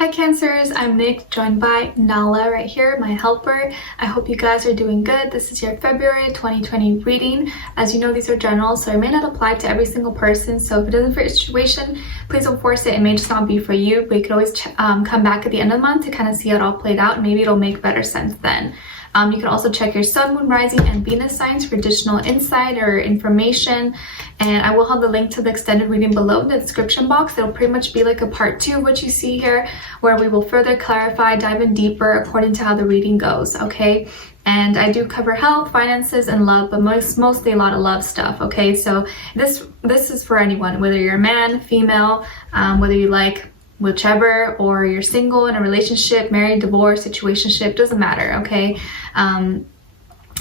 Hi Cancers, I'm Nick, joined by Nala right here, my helper. I hope you guys are doing good. This is your February 2020 reading. As you know, these are general, so it may not apply to every single person. So if it doesn't fit your situation, please don't force it. It may just not be for you, but you can always come back at the end of the month to kind of see how it all played out, and maybe it'll make better sense then. You can also check your sun, moon, rising, and Venus signs for additional insight or information. And I will have the link to the extended reading below in the description box. It'll pretty much be like a part 2 of what you see here, where we will further clarify, dive in deeper according to how the reading goes, okay? And I do cover health, finances, and love, but mostly a lot of love stuff, okay? So this is for anyone, whether you're a man, female, whether you like whichever, or you're single, in a relationship, married, divorced, situationship, doesn't matter, okay?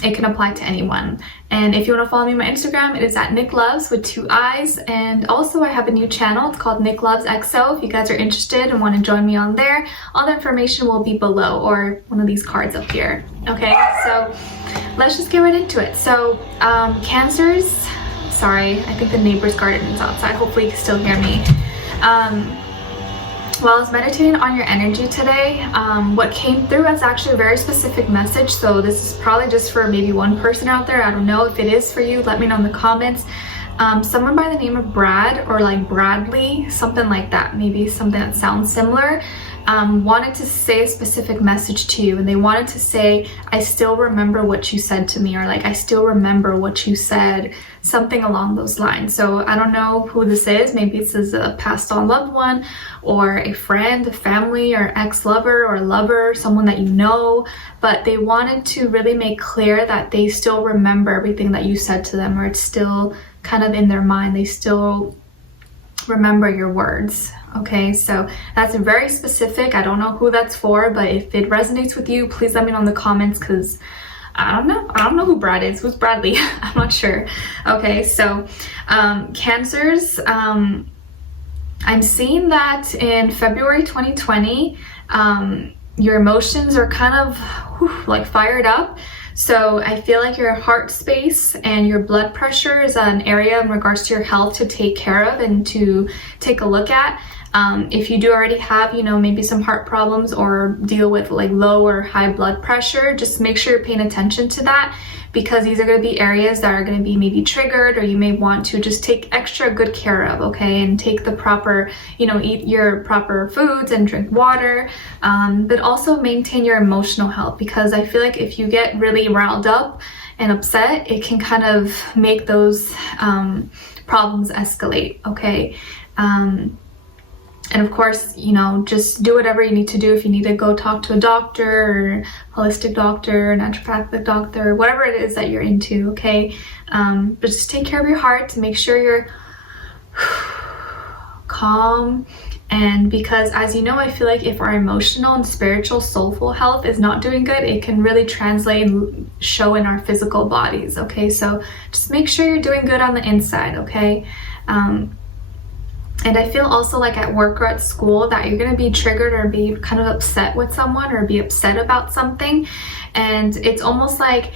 It can apply to anyone. And if you want to follow me on my Instagram, it is at NicLoves with 2 I's. And also I have a new channel, it's called NicLoves XO. If you guys are interested and want to join me on there, all the information will be below, or one of these cards up here. Okay, so let's just get right into it. So Cancers, sorry, I think the neighbor's garden is outside. Hopefully you can still hear me. While I was meditating on your energy today, what came through is actually a very specific message. So this is probably just for maybe one person out there. I don't know if it is for you. Let me know in the comments. Someone by the name of Brad, or like Bradley, something like that. Maybe something that sounds similar. Wanted to say a specific message to you, and they wanted to say, I still remember what you said to me, or like, I still remember what you said, something along those lines. So I don't know who this is. Maybe this is a passed on loved one, or a friend, a family, or ex-lover, or lover, someone that you know, but they wanted to really make clear that they still remember everything that you said to them, or it's still kind of in their mind. They still remember your words. Okay, so that's very specific. I don't know who that's for, but if it resonates with you, please let me know in the comments, because I don't know who Brad is. Who's Bradley? I'm not sure. Okay, so Cancers, I'm seeing that in February 2020, your emotions are kind of like fired up. So I feel like your heart space and your blood pressure is an area in regards to your health to take care of and to take a look at. If you do already have, you know, maybe some heart problems or deal with like low or high blood pressure, just make sure you're paying attention to that, because these are going to be areas that are going to be maybe triggered, or you may want to just take extra good care of, okay? And take the proper, you know, eat your proper foods and drink water, but also maintain your emotional health, because I feel like if you get really riled up and upset, it can kind of make those problems escalate, okay? And of course, you know, just do whatever you need to do. If you need to go talk to a doctor, or holistic doctor, naturopathic doctor, whatever it is that you're into, okay? But just take care of your heart to make sure you're calm. And because, as you know, I feel like if our emotional and spiritual, soulful health is not doing good, it can really translate and show in our physical bodies, okay? So just make sure you're doing good on the inside, okay? And I feel also like at work or at school that you're going to be triggered or be kind of upset with someone, or be upset about something. And it's almost like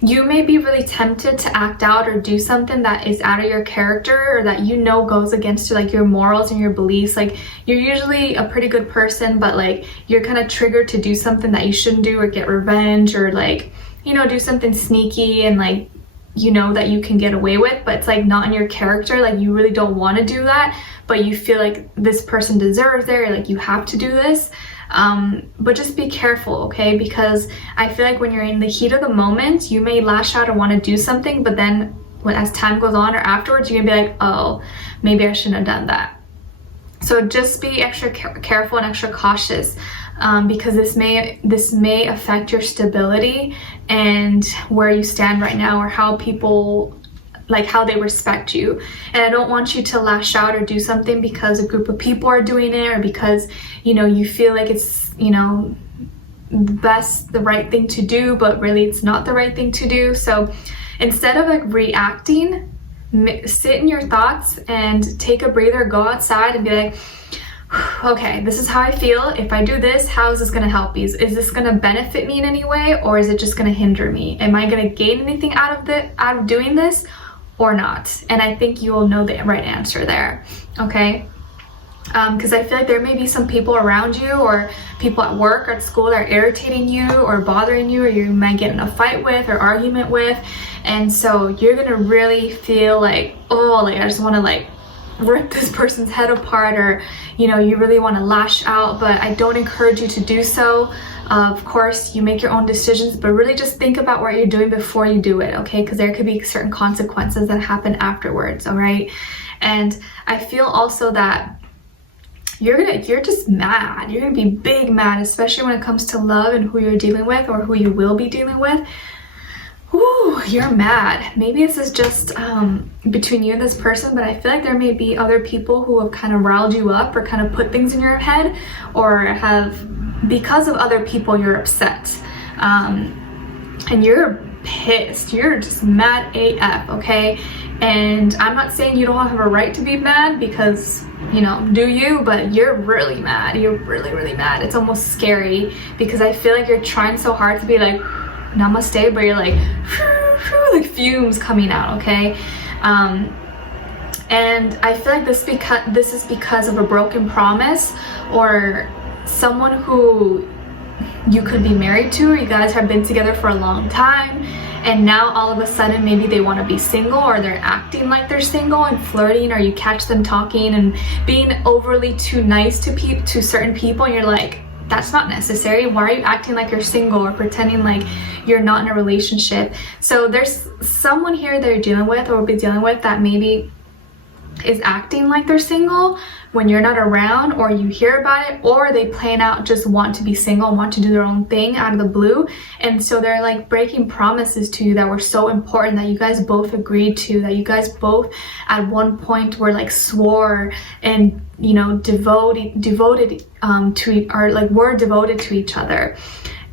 you may be really tempted to act out or do something that is out of your character, or that you know goes against like your morals and your beliefs. Like, you're usually a pretty good person, but like you're kind of triggered to do something that you shouldn't do, or get revenge, or like, you know, do something sneaky, and like, you know that you can get away with, but it's like not in your character. Like, you really don't want to do that, but you feel like this person deserves it, like you have to do this. But just be careful, okay? Because I feel like when you're in the heat of the moment, you may lash out and want to do something, but then as time goes on or afterwards, you're gonna be like, oh, maybe I shouldn't have done that. So just be extra careful and extra cautious, because this may affect your stability and where you stand right now, or how people, like how they respect you. And I don't want you to lash out or do something because a group of people are doing it, or because, you know, you feel like it's, you know, the right thing to do, but really it's not the right thing to do. So instead of like reacting, sit in your thoughts and take a breather, go outside and be like, okay, this is how I feel. If I do this, how is this going to help me? Is this going to benefit me in any way, or is it just going to hinder me? Am I going to gain anything out of doing this, or not? And I think you will know the right answer there, okay? because I feel like there may be some people around you or people at work or at school that are irritating you or bothering you, or you might get in a fight with or argument with, and so you're gonna really feel like, oh, like I just want to like rip this person's head apart, or you know, you really want to lash out. But I don't encourage you to do so. Of course, you make your own decisions, but really just think about what you're doing before you do it, okay? Because there could be certain consequences that happen afterwards, all right? And I feel also that you're just mad. You're gonna be big mad, especially when it comes to love and who you're dealing with or who you will be dealing with. Ooh, you're mad. Maybe this is just between you and this person, but I feel like there may be other people who have kind of riled you up or kind of put things in your head, or have, because of other people, you're upset. And you're pissed. You're just mad AF, okay? And I'm not saying you don't have a right to be mad, because, you know, do you? But you're really mad. You're really, really mad. It's almost scary, because I feel like you're trying so hard to be like, namaste, but you're like, like fumes coming out, okay? And I feel like this is because of a broken promise, or someone who you could be married to, or you guys have been together for a long time, and now all of a sudden maybe they want to be single, or they're acting like they're single and flirting, or you catch them talking and being overly too nice to certain people, and you're like, that's not necessary. Why are you acting like you're single or pretending like you're not in a relationship? So there's someone here that you're dealing with or will be dealing with that maybe is acting like they're single when you're not around, or you hear about it, or they plan out just want to be single and want to do their own thing out of the blue. And so they're like breaking promises to you that were so important, that you guys both agreed to, that you guys both at one point were like swore and, you know, devoted to, or like were devoted to each other.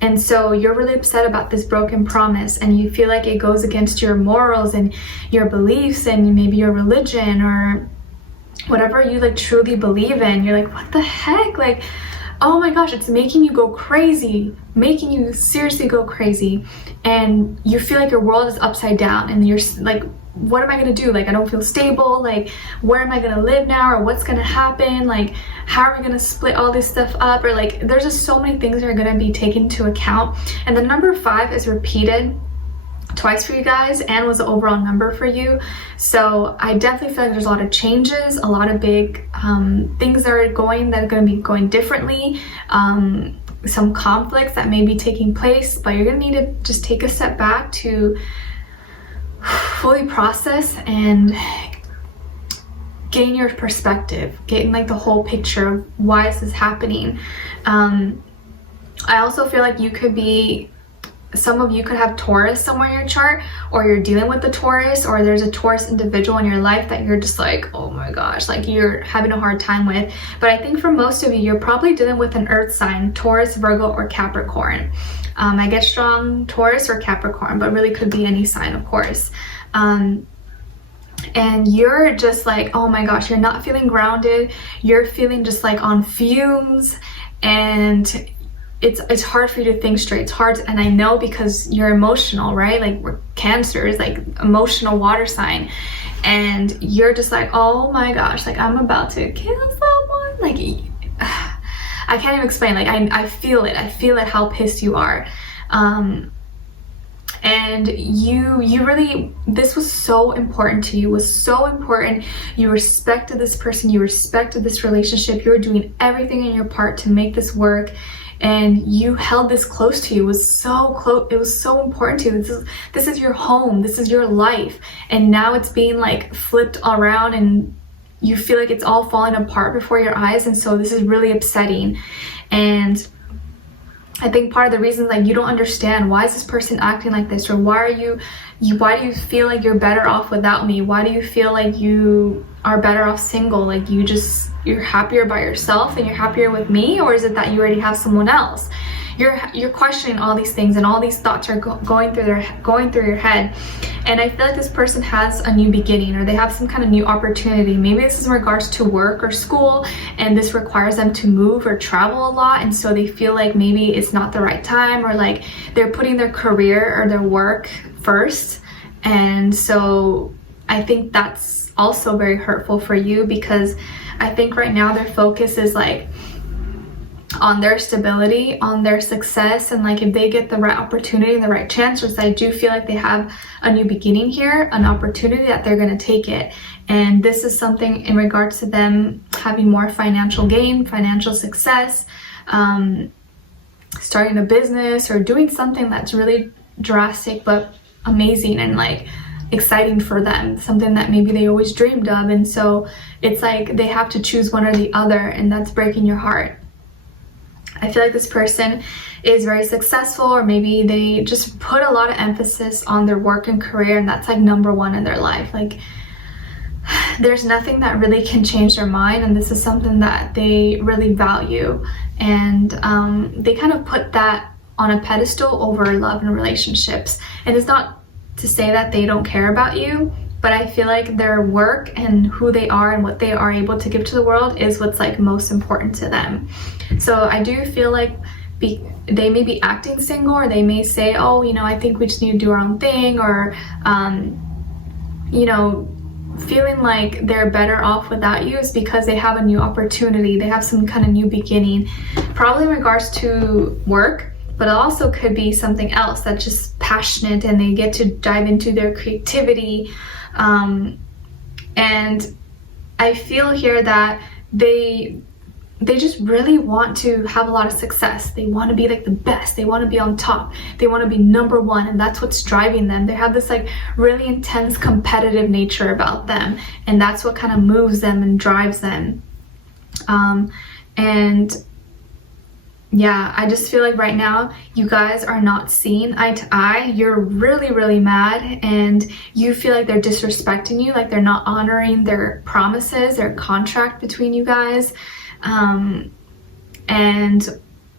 And so you're really upset about this broken promise, and you feel like it goes against your morals and your beliefs and maybe your religion or whatever you like truly believe in. You're like, what the heck? Like, oh my gosh, it's making you go crazy, making you seriously go crazy. And you feel like your world is upside down, and you're like, what am I gonna do? Like, I don't feel stable. Like, where am I gonna live now? Or what's gonna happen? Like, how are we gonna split all this stuff up? Or like, there's just so many things that are gonna be taken into account. And the number 5 is repeated twice for you guys and was the overall number for you. So I definitely feel like there's a lot of changes, a lot of big things that are going to be going differently, some conflicts that may be taking place, but you're gonna need to just take a step back to fully process and gain your perspective, getting like the whole picture of why this is happening. I also feel like some of you could have Taurus somewhere in your chart, or you're dealing with the Taurus, or there's a Taurus individual in your life that you're just like, oh my gosh, like you're having a hard time with. But I think for most of you, you're probably dealing with an earth sign, Taurus, Virgo, or Capricorn. I get strong Taurus or Capricorn, but really could be any sign, of course. And you're just like, oh my gosh, you're not feeling grounded. You're feeling just like on fumes, and it's hard for you to think straight. It's hard, and I know because you're emotional, right? Like, we're Cancer is like emotional water sign, and you're just like, oh my gosh, like I'm about to kill someone. Like, I can't even explain. Like, I feel it. I feel it, how pissed you are. And you really, this was so important to you, was so important. You respected this person, you respected this relationship, you were doing everything in your part to make this work, and you held this close to you. It was so close, it was so important to you. This is your home, this is your life, and now it's being like flipped around, and you feel like it's all falling apart before your eyes. And so this is really upsetting. And I think part of the reason, like, you don't understand, why is this person acting like this, or why do you feel like you're better off without me? Why do you feel like you are better off single? Like, you're happier by yourself and you're happier with me, or is it that you already have someone else? You're questioning all these things, and all these thoughts are going through your head. And I feel like this person has a new beginning, or they have some kind of new opportunity. Maybe this is in regards to work or school, and this requires them to move or travel a lot, and so they feel like maybe it's not the right time, or like they're putting their career or their work first. And so I think that's also very hurtful for you, because I think right now their focus is like on their stability, on their success, and like if they get the right opportunity, the right chance, which I do feel like they have a new beginning here, an opportunity that they're going to take it. And this is something in regards to them having more financial gain, financial success, starting a business or doing something that's really drastic but amazing and like exciting for them, something that maybe they always dreamed of. And so it's like they have to choose one or the other, and that's breaking your heart. I feel like this person is very successful, or maybe they just put a lot of emphasis on their work and career, and that's like number one in their life. Like there's nothing that really can change their mind, and this is something that they really value. And they kind of put that on a pedestal over love and relationships. And it's not to say that they don't care about you, but I feel like their work and who they are and what they are able to give to the world is what's like most important to them. So I do feel like they may be acting single, or they may say, oh, you know, I think we just need to do our own thing, or you know, feeling like they're better off without you is because they have a new opportunity, they have some kind of new beginning, probably in regards to work, but it also could be something else that's just passionate and they get to dive into their creativity. And I feel here that they just really want to have a lot of success. They want to be like the best. They want to be on top. They want to be number one, and that's what's driving them. They have this like really intense competitive nature about them, and that's what kind of moves them and drives them. And yeah, I just feel like right now you guys are not seeing eye to eye. You're really, really mad, and you feel like they're disrespecting you, like they're not honoring their promises, their contract between you guys. And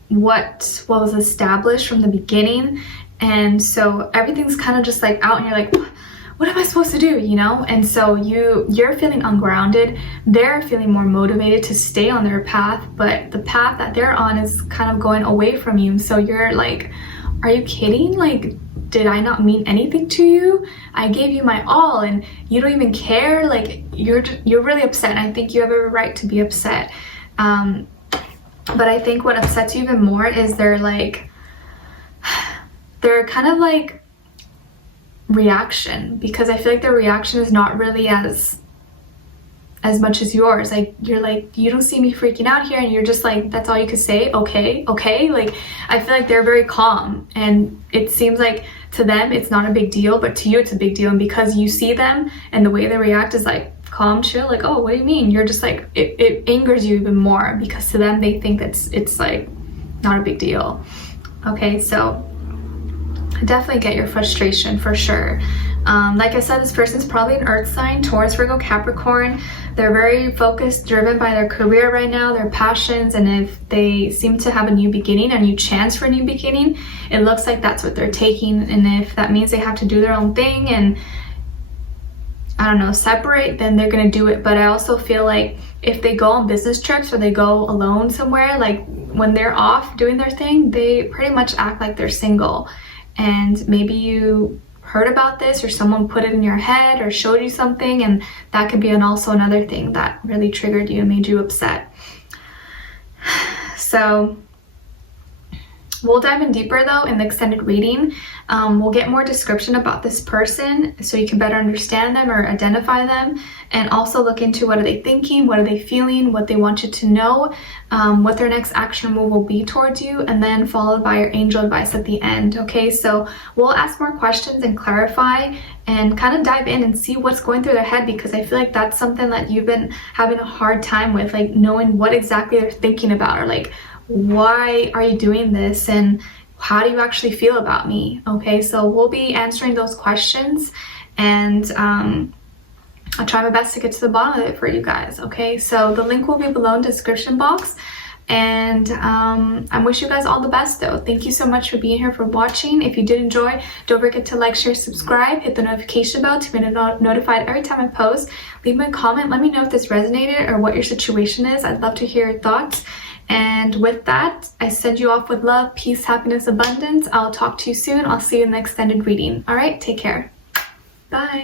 what was established from the beginning. And so everything's kind of just like out, and you're like, what am I supposed to do, you know? And so you're feeling ungrounded. They're feeling more motivated to stay on their path, but the path that they're on is kind of going away from you. So you're like, are you kidding? Like, did I not mean anything to you? I gave you my all and you don't even care? Like, you're really upset, and I think you have a right to be upset. But I think what upsets you even more is they're kind of like reaction, because I feel like their reaction is not really as much as yours. Like, you're like, you don't see me freaking out here, and you're just like, that's all you could say, okay. Like, I feel like they're very calm, and it seems like to them it's not a big deal, but to you it's a big deal. And because you see them and the way they react is like calm, chill, like, oh, what do you mean? You're just like, it angers you even more, because to them they think it's like not a big deal. Okay, so I definitely get your frustration for sure. Like I said, this person's probably an earth sign, Taurus, Virgo, Capricorn. They're very focused, driven by their career right now, their passions, and if they seem to have a new beginning, a new chance for a new beginning, it looks like that's what they're taking. And if that means they have to do their own thing and, I don't know, separate, then they're gonna do it. But I also feel like if they go on business trips or they go alone somewhere, like when they're off doing their thing, they pretty much act like they're single. And maybe you heard about this, or someone put it in your head or showed you something, and that could be also another thing that really triggered you and made you upset. So we'll dive in deeper though in the extended reading. We'll get more description about this person so you can better understand them or identify them, and also look into what are they thinking, what are they feeling, what they want you to know, what their next action move will be towards you, and then followed by your angel advice at the end. Okay, so we'll ask more questions and clarify and kind of dive in and see what's going through their head, because I feel like that's something that you've been having a hard time with, like knowing what exactly they're thinking about, or like, why are you doing this, and how do you actually feel about me? Okay, so we'll be answering those questions, and I'll try my best to get to the bottom of it for you guys. Okay, so the link will be below in the description box, and I wish you guys all the best though. Thank you so much for being here, for watching. If you did enjoy, don't forget to like, share, subscribe, hit the notification bell to be notified every time I post. Leave me a comment, let me know if this resonated or what your situation is. I'd love to hear your thoughts. And with that, I send you off with love, peace, happiness, abundance. I'll talk to you soon. I'll see you in the extended reading. All right, take care. Bye.